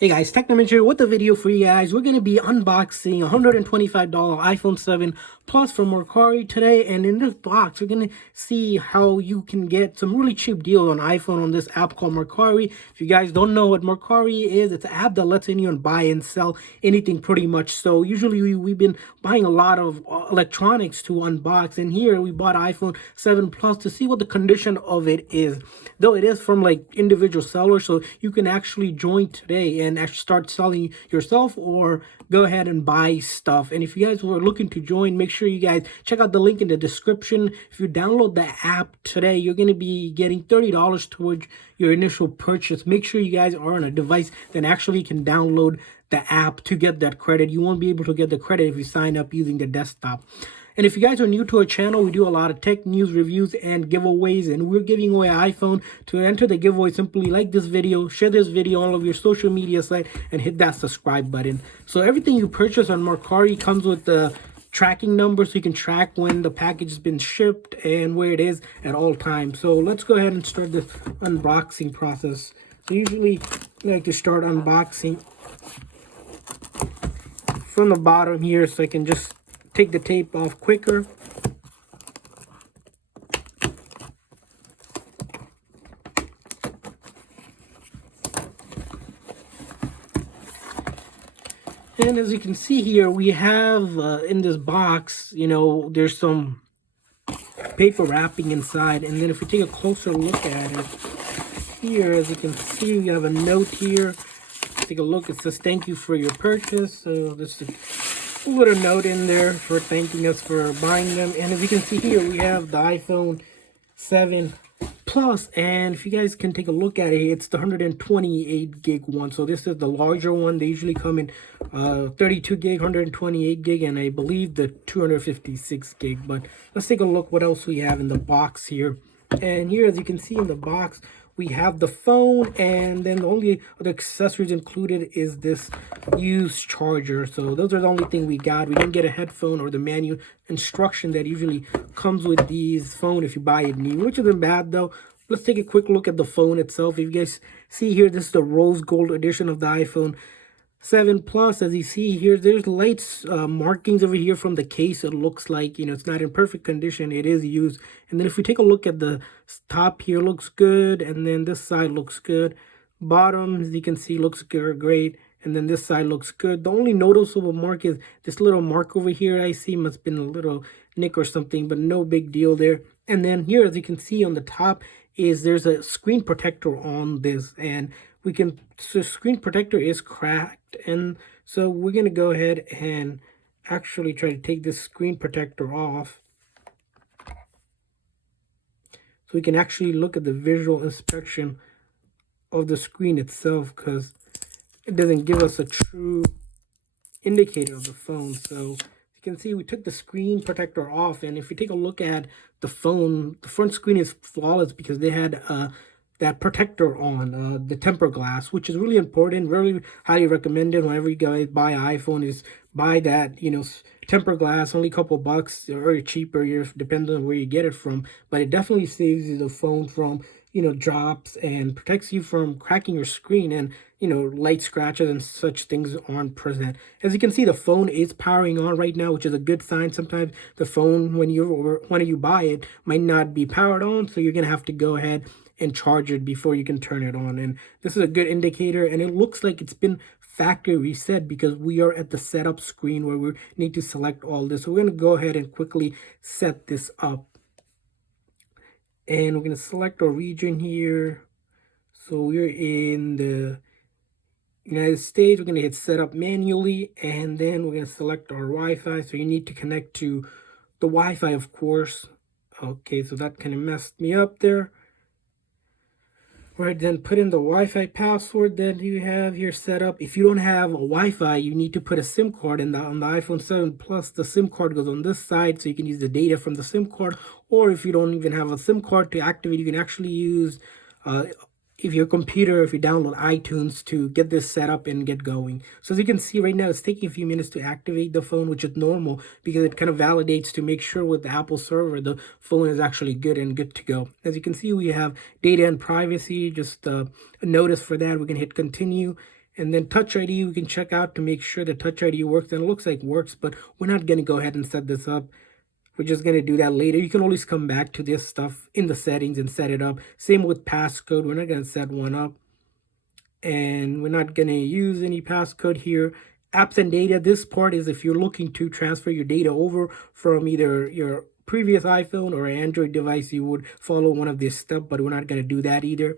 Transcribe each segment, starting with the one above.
Hey guys, Technomentor here with a video for you guys. We're going to be unboxing $125 iPhone 7 Plus from Mercari today. And in this box, we're going to see how you can get some really cheap deals on iPhone on this app called Mercari. If you guys don't know what Mercari is, it's an app that lets anyone buy and sell anything pretty much. So usually we've been buying a lot of electronics to unbox. And here we bought iPhone 7 Plus to see what the condition of it is. Though it is from like individual sellers, so you can actually join today and actually start selling yourself or go ahead and buy stuff. And if you guys were looking to join, make sure you guys check out the link in the description. If you download the app today, you're going to be getting $30 towards your initial purchase. Make sure you guys are on a device that actually can download the app to get that credit. You won't be able to get the credit if you sign up using the desktop. And if you guys are new to our channel, we do a lot of tech news reviews and giveaways, and we're giving away an iPhone. To enter the giveaway, simply like this video, share this video on all of your social media site, and hit that subscribe button. So everything you purchase on Mercari comes with the tracking number, so you can track when the package has been shipped and where it is at all times. So let's go ahead and start this unboxing process. So usually I like to start unboxing from the bottom here, so I can just take the tape off quicker. And as you can see here, we have in this box, there's some paper wrapping inside. And then if we take a closer look at it, here, as you can see, we have a note here. Take a look. It says, "Thank you for your purchase." So this is a little note in there for thanking us for buying them. And as you can see here, we have the iPhone 7 Plus, and if you guys can take a look at it, it's the 128 gig one. So this is the larger one. They usually come in 32 gig, 128 gig, and I believe the 256 gig. But let's take a look what else we have in the box here. And here, as you can see in the box, we have the phone, and then the only other accessories included is this used charger. So those are the only thing we got. We didn't get a headphone or the manual instruction that usually comes with these phone if you buy it new, which isn't bad though. Let's take a quick look at the phone itself. If you guys see here, this is the rose gold edition of the iPhone 7 Plus. As you see here, there's lights markings over here from the case. It looks like, it's not in perfect condition. It is used. And then if we take a look at the top here, looks good. And then this side looks good. Bottom, as you can see, looks great. And then this side looks good. The only noticeable mark is this little mark over here. I see must have been a little nick or something, but no big deal there. And then here, as you can see on the top, there's a screen protector on this, and so screen protector is cracked, and so we're going to go ahead and actually try to take this screen protector off so we can actually look at the visual inspection of the screen itself, because it doesn't give us a true indicator of the phone. So you can see we took the screen protector off, and if we take a look at the phone, the front screen is flawless because they had that protector on, the temper glass, which is really important, really highly recommended whenever you guys buy an iPhone, is buy that, temper glass. Only a couple bucks or cheaper, depending on where you get it from, but it definitely saves you the phone from, drops, and protects you from cracking your screen, and, light scratches and such things aren't present. As you can see, the phone is powering on right now, which is a good sign. Sometimes the phone, when you buy it, might not be powered on, so you're going to have to go ahead and charge it before you can turn it on. And this is a good indicator, and it looks like it's been factory reset because we are at the setup screen where we need to select all this. So we're going to go ahead and quickly set this up, and we're going to select our region here. So we're in the United States. We're going to hit setup manually, and then we're going to select our Wi-Fi. So you need to connect to the Wi-Fi, of course. Okay, so that kind of messed me up there. Right, then put in the Wi-Fi password that you have here set up. If you don't have a Wi-Fi, you need to put a SIM card in on the iPhone 7 Plus. The SIM card goes on this side, so you can use the data from the SIM card. Or if you don't even have a SIM card to activate, you can actually use if you download iTunes to get this set up and get going. So as you can see right now, it's taking a few minutes to activate the phone, which is normal because it kind of validates to make sure with the Apple server the phone is actually good to go. As you can see, we have data and privacy, just a notice for that. We can hit continue, And then Touch ID, we can check out to make sure that Touch ID works. And it looks like it works, but we're not going to go ahead and set this up. We're just going to do that later. You can always come back to this stuff in the settings and set it up. Same with passcode. We're not going to set one up. And we're not going to use any passcode here. Apps and data. This part is if you're looking to transfer your data over from either your previous iPhone or Android device, you would follow one of these steps, but we're not going to do that either.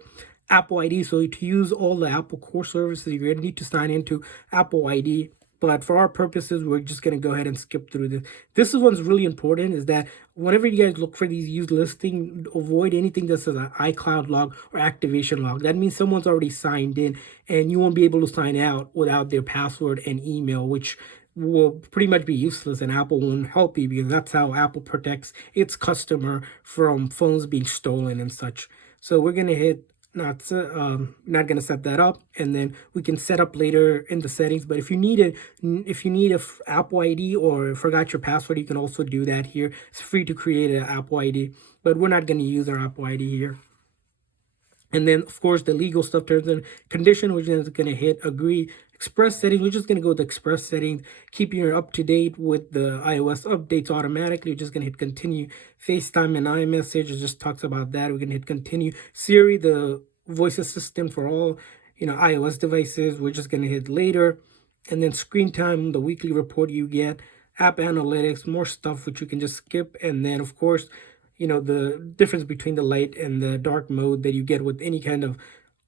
Apple ID. So to use all the Apple core services, you're going to need to sign into Apple ID. But for our purposes, we're just going to go ahead and skip through this. This is one's really important, is that whenever you guys look for these used listing, avoid anything that says an iCloud log or activation log. That means someone's already signed in and you won't be able to sign out without their password and email, which will pretty much be useless, and Apple won't help you because that's how Apple protects its customer from phones being stolen and such. So we're going to hit not going to set that up, and then we can set up later in the settings. But if you need a Apple ID or forgot your password, you can also do that here. It's free to create an Apple ID, but we're not going to use our Apple ID here. And then, of course, the legal stuff, terms and condition, we're just going to hit agree. Express settings, we're just going to go with the express settings. Keep you up to date with the iOS updates automatically. We're just going to hit continue. FaceTime and iMessage, it just talks about that. We're going to hit continue. Siri, the voice assistant for all iOS devices, we're just going to hit later. And then screen time, the weekly report you get. App analytics, more stuff which you can just skip. And then, of course, the difference between the light and the dark mode that you get with any kind of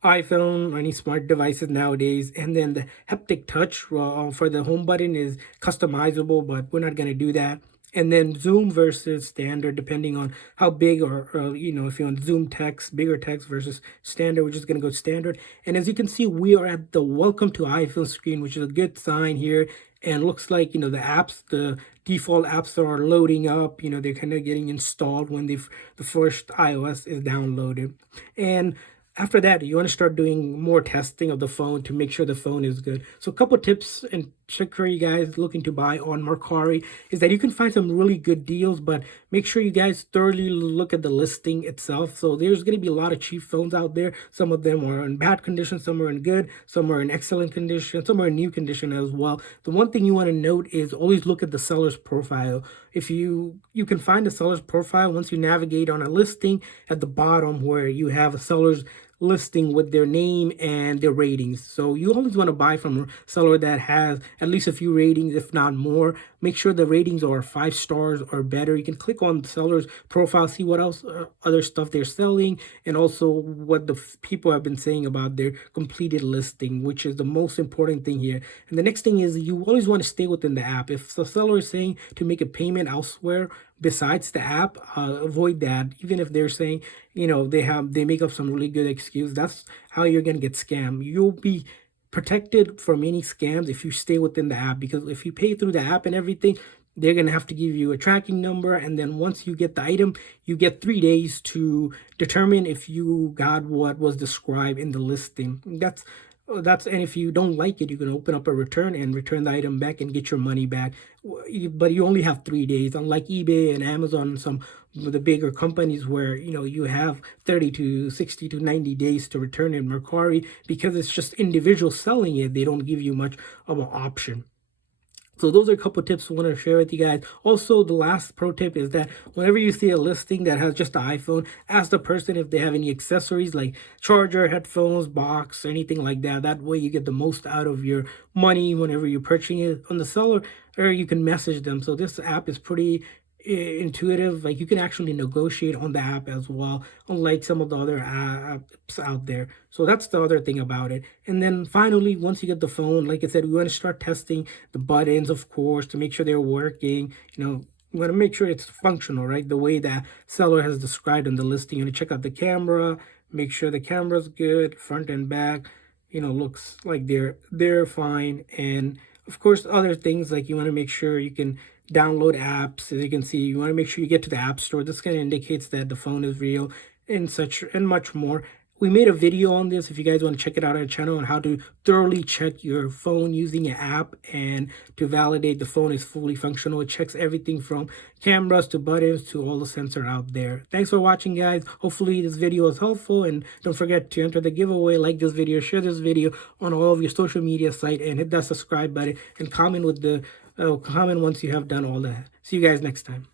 iPhone or any smart devices nowadays. And then the haptic touch for the home button is customizable, but we're not going to do that. And then zoom versus standard, depending on how big or if you want zoom text, bigger text versus standard, we're just going to go standard. And as you can see, we are at the welcome to iPhone screen, which is a good sign here. And looks like, the apps, the default apps are loading up. They're kind of getting installed when the first iOS is downloaded. And after that, you want to start doing more testing of the phone to make sure the phone is good. So a couple tips and tricks for you guys looking to buy on Mercari is that you can find some really good deals, but make sure you guys thoroughly look at the listing itself. So there's going to be a lot of cheap phones out there. Some of them are in bad condition, some are in good, some are in excellent condition, some are in new condition as well. The one thing you want to note is always look at the seller's profile. If you can find the seller's profile once you navigate on a listing at the bottom where you have a seller's listing with their name and their ratings. So you always want to buy from a seller that has at least a few ratings, if not more. Make sure the ratings are 5 stars or better. You can click on the seller's profile, see what else other stuff they're selling, and also what the people have been saying about their completed listing, which is the most important thing here. And the next thing is you always want to stay within the app. If the seller is saying to make a payment elsewhere besides the app, avoid that. Even if they're saying they make up some really good excuse, that's how you're gonna get scammed. You'll be protected from any scams if you stay within the app, because if you pay through the app and everything, they're going to have to give you a tracking number, and then once you get the item, you get 3 days to determine if you got what was described in the listing. That's and if you don't like it, you can open up a return and return the item back and get your money back. But you only have 3 days, unlike eBay and Amazon and some of the bigger companies where you have 30 to 60 to 90 days to return in Mercari. Because it's just individuals selling it, they don't give you much of an option. So those are a couple tips I want to share with you guys. Also, the last pro tip is that whenever you see a listing that has just an iPhone, ask the person if they have any accessories like charger, headphones, box, anything like that. That way you get the most out of your money whenever you're purchasing it on the seller, or you can message them. So this app is pretty intuitive. Like, you can actually negotiate on the app as well, unlike some of the other apps out there. So that's the other thing about it. And then finally, once you get the phone, like I said, we want to start testing the buttons, of course, to make sure they're working. We want to make sure it's functional, right, the way that seller has described in the listing. You want to check out the camera, make sure the camera's good, front and back, looks like they're fine. And of course, other things like you want to make sure you can download apps. As you can see, you want to make sure you get to the app store. This kind of indicates that the phone is real, and such and much more. We made a video on this if you guys want to check it out on our channel on how to thoroughly check your phone using an app and to validate the phone is fully functional. It checks everything from cameras to buttons to all the sensors out there. Thanks for watching, guys. Hopefully this video was helpful, and don't forget to enter the giveaway, like this video, share this video on all of your social media site, and hit that subscribe button and comment with the comment once you have done all that. See you guys next time.